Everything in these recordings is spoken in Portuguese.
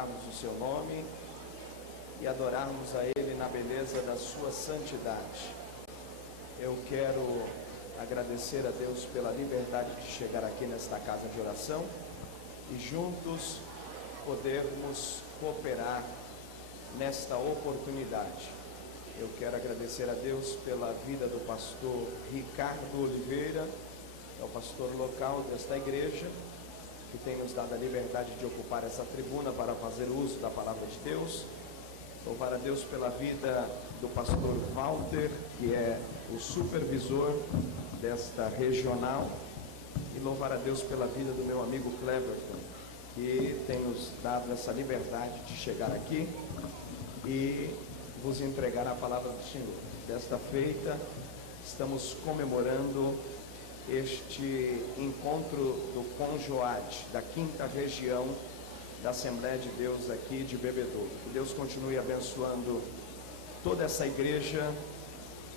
louvarmos o seu nome e adorarmos a Ele na beleza da sua santidade. Eu quero agradecer a Deus pela liberdade de chegar aqui nesta casa de oração e juntos podermos cooperar nesta oportunidade. Eu quero agradecer a Deus pela vida do pastor Ricardo Oliveira, é o pastor local desta igreja, que tem nos dado a liberdade de ocupar essa tribuna para fazer uso da palavra de Deus. Louvar a Deus pela vida do pastor Walter, que é o supervisor desta regional, e louvar a Deus pela vida do meu amigo Cleverton, que tem nos dado essa liberdade de chegar aqui e vos entregar a palavra do Senhor. Desta feita, estamos comemorando este encontro do Conjoade, da 5ª região da Assembleia de Deus aqui de Bebedouro. Que Deus continue abençoando toda essa igreja,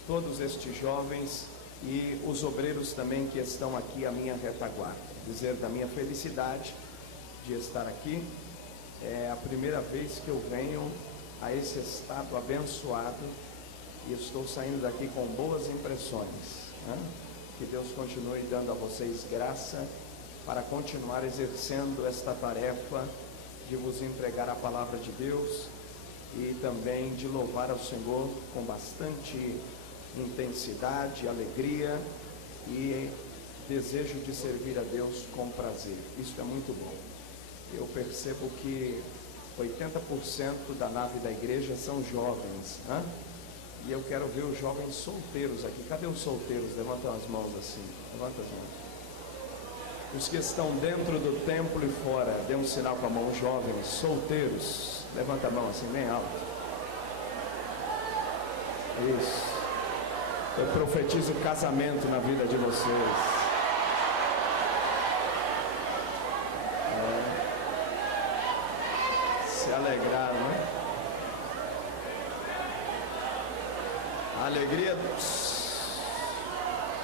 todos estes jovens e os obreiros também que estão aqui à minha retaguarda. Dizer da minha felicidade de estar aqui. É a primeira vez que eu venho a esse estado abençoado e estou saindo daqui com boas impressões, né? Que Deus continue dando a vocês graça para continuar exercendo esta tarefa de vos entregar a palavra de Deus e também de louvar ao Senhor com bastante intensidade, alegria e desejo de servir a Deus com prazer. Isso é muito bom. Eu percebo que 80% da nave da igreja são jovens, né? E eu quero ver os jovens solteiros aqui. Cadê os solteiros? Levanta as mãos assim. Levanta as mãos. Os que estão dentro do templo e fora, dê um sinal com a mão. Jovens, solteiros, levanta a mão assim, bem alto. Isso. Eu profetizo casamento na vida de vocês. Se alegraram, né? A alegria.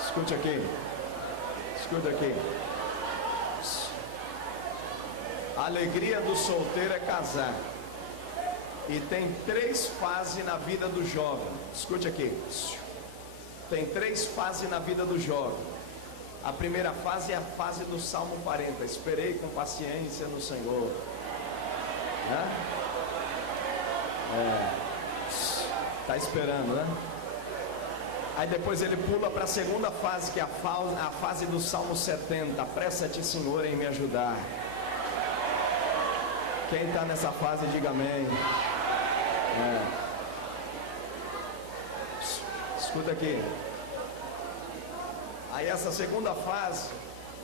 Escute aqui. Escuta aqui. A alegria do solteiro é casar. E tem 3 fases na vida do jovem. Escute aqui. Tem 3 fases na vida do jovem. A primeira fase é a fase do Salmo 40. Esperei com paciência no Senhor. Tá esperando, né? Aí depois ele pula para a segunda fase, que é a fase do Salmo 70. Apressa-te, Senhor, em me ajudar. Quem está nessa fase, diga amém. Escuta aqui. Aí essa segunda fase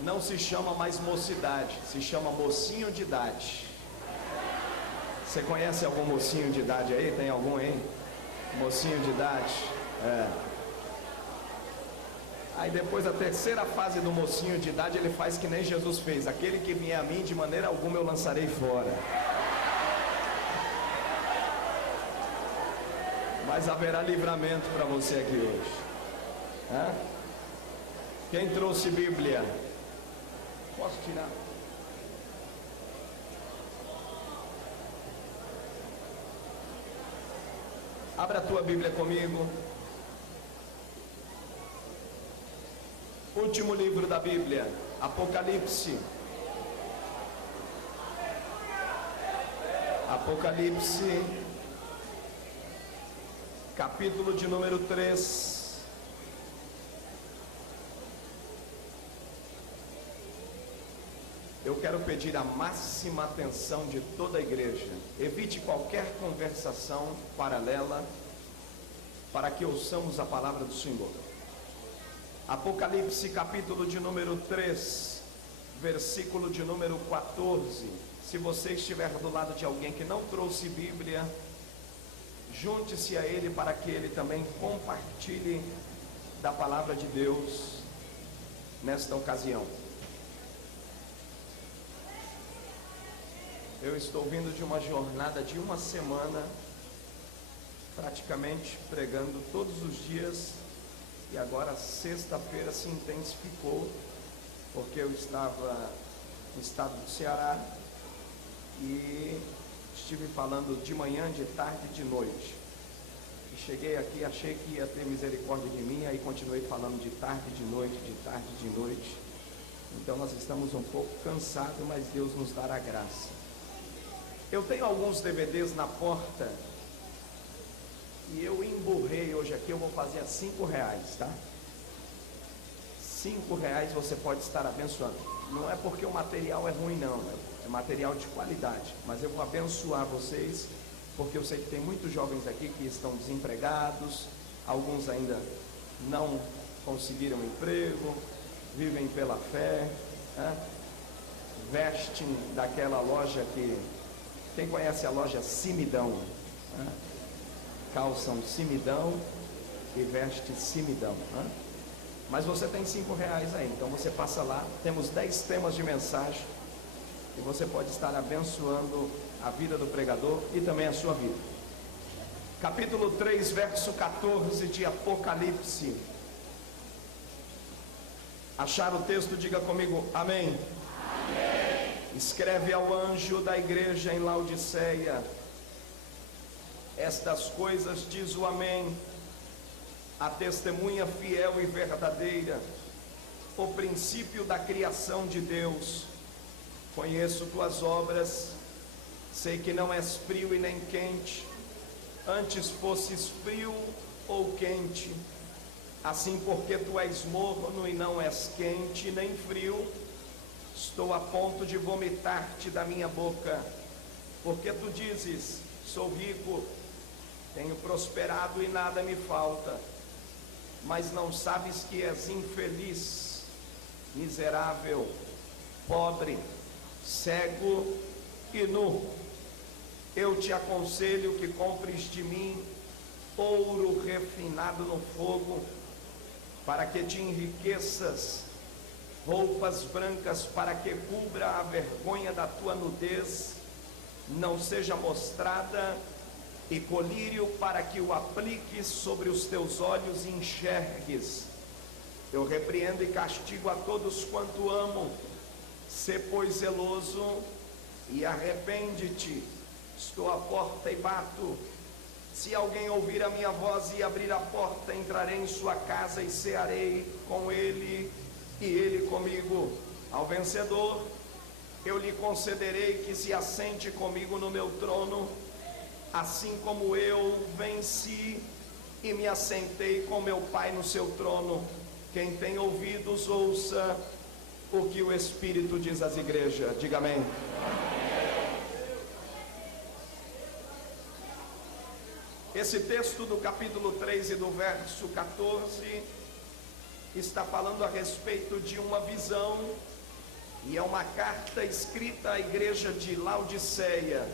não se chama mais mocidade, se chama mocinho de idade. Você conhece algum mocinho de idade aí? Tem algum aí? Mocinho de idade? Aí depois a terceira fase do mocinho de idade, ele faz que nem Jesus fez: aquele que vier a mim, de maneira alguma eu lançarei fora. Mas haverá livramento para você aqui hoje. Quem trouxe Bíblia? Posso tirar? Abra a tua Bíblia comigo. Último livro da Bíblia, Apocalipse. Apocalipse, capítulo de número 3. Eu quero pedir a máxima atenção de toda a igreja. Evite qualquer conversação paralela para que ouçamos a palavra do Senhor. Apocalipse, capítulo de número 3, versículo de número 14. Se você estiver do lado de alguém que não trouxe Bíblia, junte-se a ele para que ele também compartilhe da palavra de Deus nesta ocasião. Eu estou vindo de uma jornada de uma semana, praticamente pregando todos os dias, e agora sexta-feira se intensificou, porque eu estava no estado do Ceará e Estive falando de manhã, de tarde e de noite. E cheguei aqui, achei que ia ter misericórdia de mim, aí continuei falando de tarde e de noite, de tarde e de noite. Então nós estamos um pouco cansados, mas Deus nos dará graça. Eu tenho alguns DVDs na porta e eu emburrei hoje aqui, eu vou fazer a R$5, tá? R$5 você pode estar abençoando. Não é porque o material é ruim não, é material de qualidade, mas eu vou abençoar vocês, porque eu sei que tem muitos jovens aqui que estão desempregados, alguns ainda não conseguiram emprego, vivem pela fé, né? Vestem daquela loja que, quem conhece a loja Simidão, né? Calçam Simidão e veste Simidão, né? Mas você tem R$5 aí, então você passa lá, temos 10 temas de mensagem e você pode estar abençoando a vida do pregador e também a sua vida. Capítulo 3, verso 14 de Apocalipse. Acharam o texto? Diga comigo, amém. Amém. Escreve ao anjo da igreja em Laodiceia: estas coisas diz o amém, a testemunha fiel e verdadeira, o princípio da criação de Deus. Conheço tuas obras, sei que não és frio e nem quente, antes fosses frio ou quente. Assim, porque tu és morno e não és quente nem frio, estou a ponto de vomitar-te da minha boca. Porque tu dizes, sou rico, tenho prosperado e nada me falta, mas não sabes que és infeliz, miserável, pobre, cego e nu. Eu te aconselho que compres de mim ouro refinado no fogo, para que te enriqueças, roupas brancas para que cubra a vergonha da tua nudez, não seja mostrada, e colírio para que o apliques sobre os teus olhos e enxergues. Eu repreendo e castigo a todos quanto amo. Sê, pois, zeloso e arrepende-te. Estou à porta e bato. Se alguém ouvir a minha voz e abrir a porta, entrarei em sua casa e cearei com ele e ele comigo. Ao vencedor, eu lhe concederei que se assente comigo no meu trono, assim como eu venci e me assentei com meu Pai no seu trono. Quem tem ouvidos, ouça o que o Espírito diz às igrejas. Diga amém. Esse texto do capítulo 3 e do verso 14 está falando a respeito de uma visão, e é uma carta escrita à igreja de Laodiceia.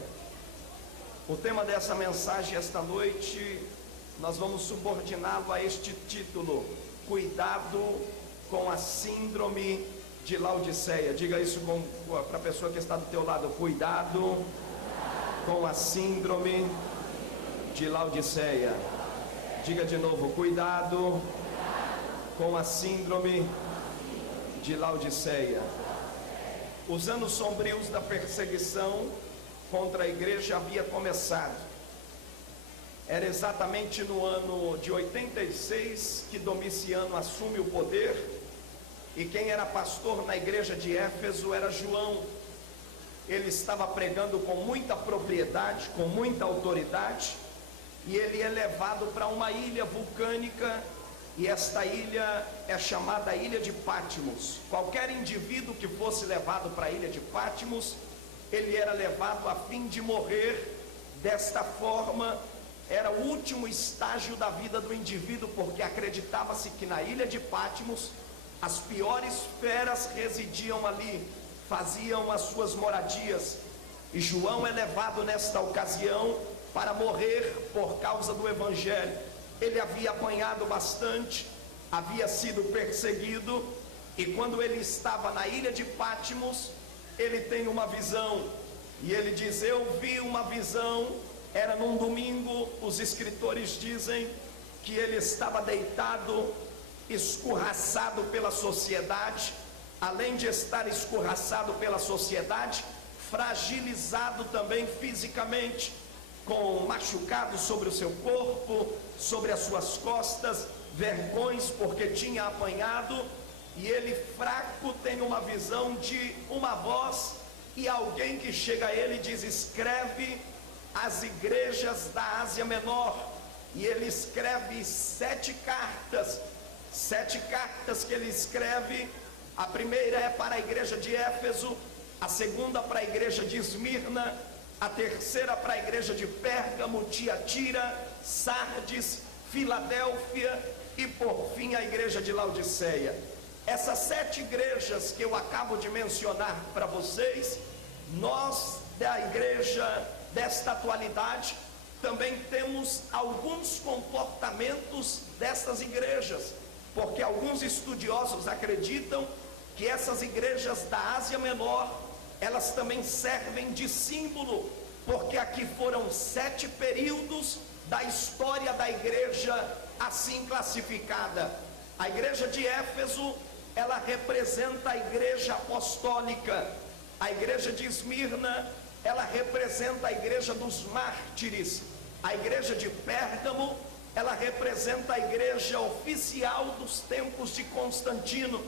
O tema dessa mensagem esta noite, nós vamos subordiná-lo a este título: cuidado com a síndrome de Laodiceia. Diga isso para a pessoa que está do teu lado: cuidado com a síndrome de Laodiceia. Diga de novo: cuidado com a síndrome de Laodiceia. Os anos sombrios da perseguição contra a igreja havia começado. Era exatamente no ano de 86 que Domiciano assume o poder, e quem era pastor na igreja de Éfeso era João. Ele estava pregando com muita propriedade, com muita autoridade, e ele é levado para uma ilha vulcânica, e esta ilha é chamada Ilha de Patmos. Qualquer indivíduo que fosse levado para a Ilha de Patmos, ele era levado a fim de morrer. Desta forma, era o último estágio da vida do indivíduo, porque acreditava-se que na Ilha de Patmos as piores feras residiam ali, faziam as suas moradias, e João é levado nesta ocasião para morrer por causa do evangelho. Ele havia apanhado bastante, havia sido perseguido, e quando ele estava na ilha de Patmos, ele tem uma visão, e ele diz: eu vi uma visão. Era num domingo. Os escritores dizem que ele estava deitado, escorraçado pela sociedade. Além de estar escorraçado pela sociedade, fragilizado também fisicamente, com machucados sobre o seu corpo, sobre as suas costas, vergões porque tinha apanhado, e ele fraco tem uma visão de uma voz e alguém que chega a ele e diz: escreve as igrejas da Ásia Menor. E ele escreve 7 cartas que ele escreve. A primeira é para a igreja de Éfeso, a segunda para a igreja de Esmirna, a terceira para a igreja de Pérgamo, Tiatira, Sardes, Filadélfia e por fim a igreja de Laodiceia. Essas 7 igrejas que eu acabo de mencionar para vocês, nós da igreja desta atualidade também temos alguns comportamentos dessas igrejas, porque alguns estudiosos acreditam que essas igrejas da Ásia Menor, elas também servem de símbolo, porque aqui foram 7 períodos da história da igreja assim classificada. A igreja de Éfeso, ela representa a igreja apostólica. A igreja de Esmirna, ela representa a igreja dos mártires. A igreja de Pérgamo, ela representa a igreja oficial dos tempos de Constantino.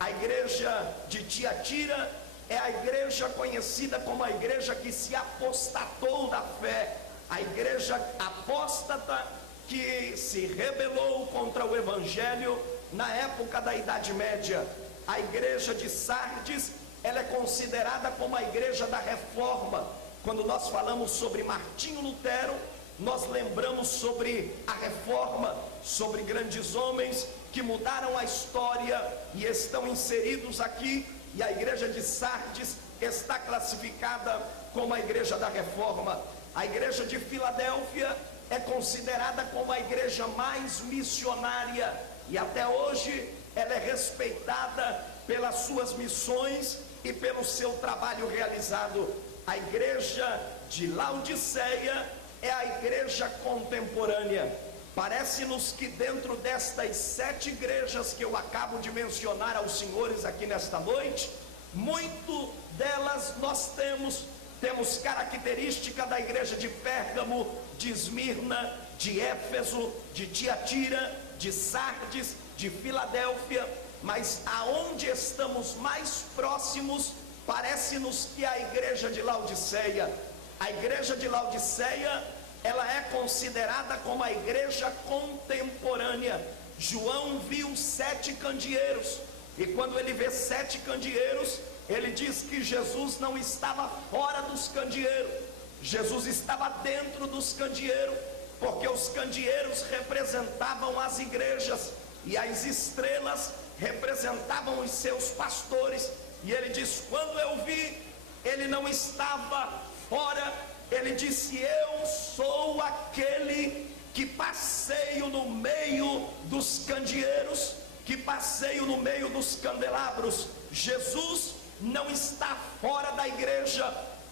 A igreja de Tiatira é a igreja conhecida como a igreja que se apostatou da fé, a igreja apóstata que se rebelou contra o evangelho na época da Idade Média. A igreja de Sardes, ela é considerada como a igreja da reforma. Quando nós falamos sobre Martinho Lutero, nós lembramos sobre a reforma, sobre grandes homens que mudaram a história e estão inseridos aqui. E a igreja de Sardes está classificada como a igreja da reforma. A igreja de Filadélfia é considerada como a igreja mais missionária, e até hoje ela é respeitada pelas suas missões e pelo seu trabalho realizado. A igreja de Laodiceia é a igreja contemporânea. Parece-nos que dentro destas 7 igrejas que eu acabo de mencionar aos senhores aqui nesta noite, muito delas nós temos característica da igreja de Pérgamo, de Esmirna, de Éfeso, de Tiatira, de Sardes, de Filadélfia, mas aonde estamos mais próximos, parece-nos que a igreja de Laodiceia. A igreja de Laodiceia, ela é considerada como a igreja contemporânea. João viu 7 candeeiros, e quando ele vê 7 candeeiros, ele diz que Jesus não estava fora dos candeeiros, Jesus estava dentro dos candeeiros, porque os candeeiros representavam as igrejas, e as estrelas representavam os seus pastores. E ele diz: quando eu vi, ele não estava fora. Ele disse: eu sou aquele que passeio no meio dos candeeiros, que passeio no meio dos candelabros. Jesus não está fora da igreja,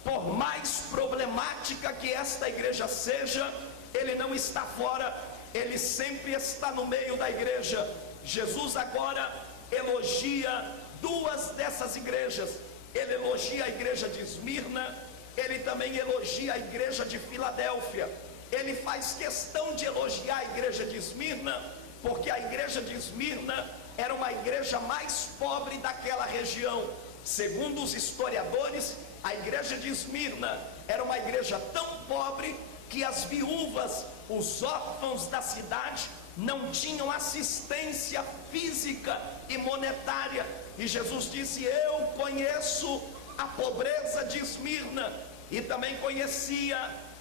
por mais problemática que esta igreja seja, ele não está fora, ele sempre está no meio da igreja. Jesus agora elogia 2 dessas igrejas. Ele elogia a igreja de Esmirna, ele também elogia a igreja de Filadélfia. Ele faz questão de elogiar a igreja de Esmirna, porque a igreja de Esmirna era uma igreja mais pobre daquela região. Segundo os historiadores, a igreja de Esmirna era uma igreja tão pobre que as viúvas, os órfãos da cidade, não tinham assistência física e monetária. E Jesus disse: eu conheço a pobreza de Esmirna, e também conhecia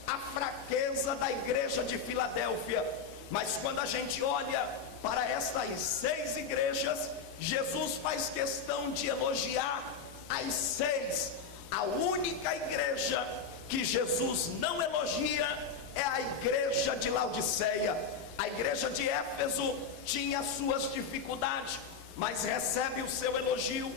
a fraqueza da igreja de Filadélfia. Mas quando a gente olha para estas 6 igrejas, Jesus faz questão de elogiar as 6. A única igreja que Jesus não elogia é a igreja de Laodiceia. A igreja de Éfeso tinha suas dificuldades, mas recebe o seu elogio.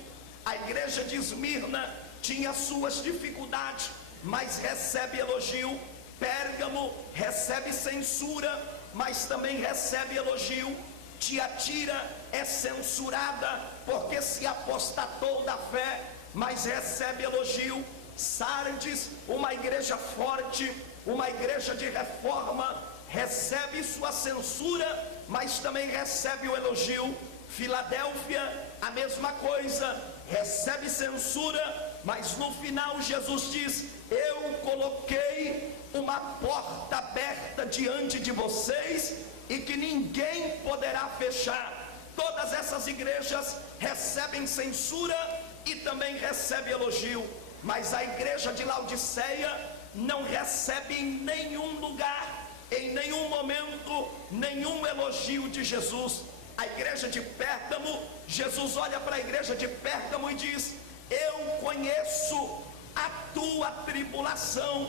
A igreja de Esmirna tinha suas dificuldades, mas recebe elogio. Pérgamo recebe censura, mas também recebe elogio. Tiatira é censurada porque se apostatou da fé, mas recebe elogio. Sardes, uma igreja forte, uma igreja de reforma, recebe sua censura, mas também recebe o elogio. Filadélfia, a mesma coisa, recebe censura, mas no final Jesus diz: eu coloquei uma porta aberta diante de vocês e que ninguém poderá fechar. Todas essas igrejas recebem censura e também recebem elogio, mas a igreja de Laodiceia não recebe em nenhum lugar, em nenhum momento, nenhum elogio de Jesus. A igreja de Pérgamo, Jesus olha para a igreja de Pérgamo e diz: eu conheço a tua tribulação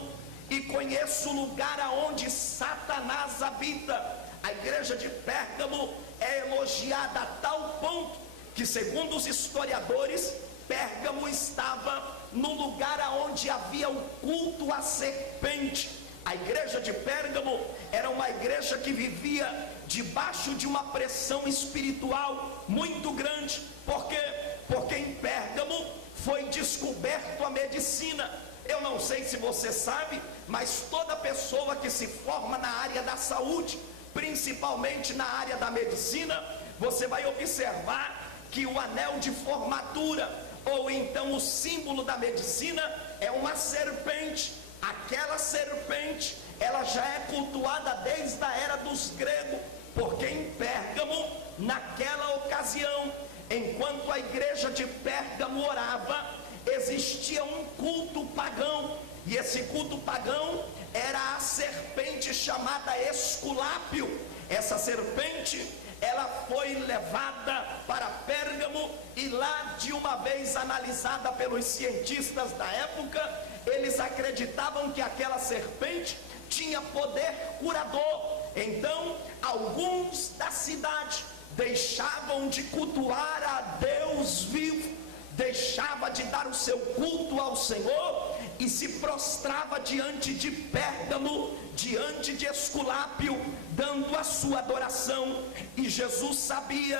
e conheço o lugar aonde Satanás habita. A igreja de Pérgamo é elogiada a tal ponto que, segundo os historiadores, Pérgamo estava no lugar aonde havia o culto à serpente. A igreja de Pérgamo era uma igreja que vivia debaixo de uma pressão espiritual muito grande. Por quê? Porque em Pérgamo foi descoberto a medicina. Eu não sei se você sabe, mas toda pessoa que se forma na área da saúde, principalmente na área da medicina, você vai observar que o anel de formatura, ou então o símbolo da medicina, é uma serpente. Aquela serpente, ela já é cultuada desde a era dos gregos, porque em Pérgamo, naquela ocasião, enquanto a igreja de Pérgamo orava, existia um culto pagão, e esse culto pagão era a serpente chamada Esculápio. Essa serpente, ela foi levada para Pérgamo, e lá, de uma vez analisada pelos cientistas da época, eles acreditavam que aquela serpente tinha poder curador. Então, alguns da cidade deixavam de cultuar a Deus vivo, deixava de dar o seu culto ao Senhor e se prostrava diante de Pérgamo, diante de Esculápio, dando a sua adoração. E Jesus sabia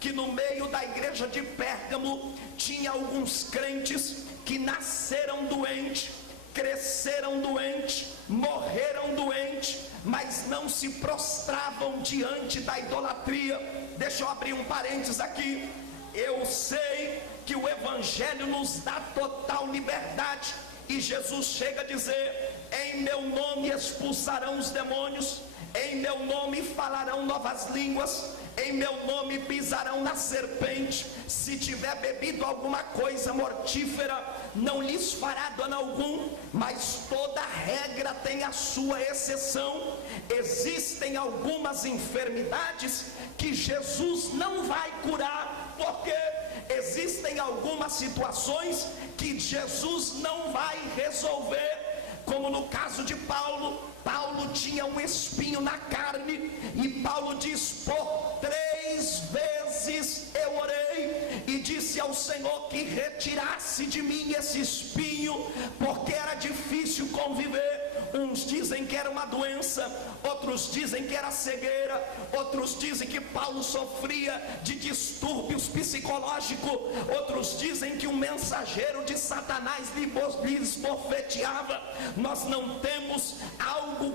que no meio da igreja de Pérgamo tinha alguns crentes que nasceram doentes, cresceram doentes, morreram doentes, mas não se prostravam diante da idolatria. Deixa eu abrir um parênteses aqui. Eu sei que o Evangelho nos dá total liberdade, e Jesus chega a dizer: em meu nome expulsarão os demônios, em meu nome falarão novas línguas, em meu nome pisarão na serpente, se tiver bebido alguma coisa mortífera, não lhes fará dano algum. Mas toda regra tem a sua exceção. Existem algumas enfermidades que Jesus não vai curar, porque existem algumas situações que Jesus não vai resolver, como no caso de Paulo. Paulo tinha um espinho na carne, e Paulo diz: por 3 vezes eu orei e disse ao Senhor que retirasse de mim esse espinho, porque era difícil conviver. Uns dizem que era uma doença, outros dizem que era cegueira, outros dizem que Paulo sofria de distúrbios psicológicos, outros dizem que um mensageiro de Satanás lhes bofeteava. Nós não temos algo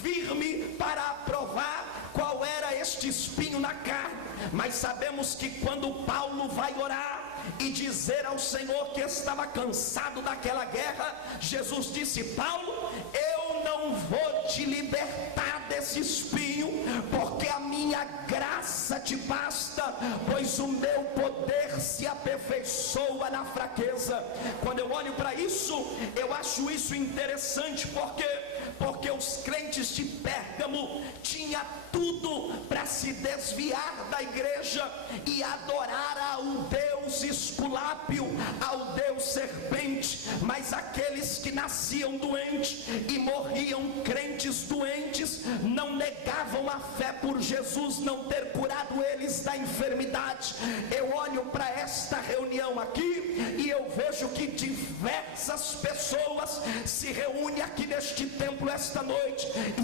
firme para provar qual era este espinho na carne, mas sabemos que quando Paulo vai orar e dizer ao Senhor que estava cansado daquela guerra, Jesus disse: Paulo, eu não vou te libertar desse espinho, porque a minha graça te basta, pois o meu poder se aperfeiçoa na fraqueza. Quando eu olho para isso, eu acho isso interessante, porque os crentes de Pérgamo tinha tudo para se desviar da igreja e adorar ao Deus Esculápio, ao Deus serpente. Mas aqueles que nasciam doentes e morriam crentes doentes não negavam a fé por Jesus não ter curado eles da enfermidade. Eu olho para esta reunião aqui e eu vejo que diversas pessoas se reúnem aqui neste templo esta noite, e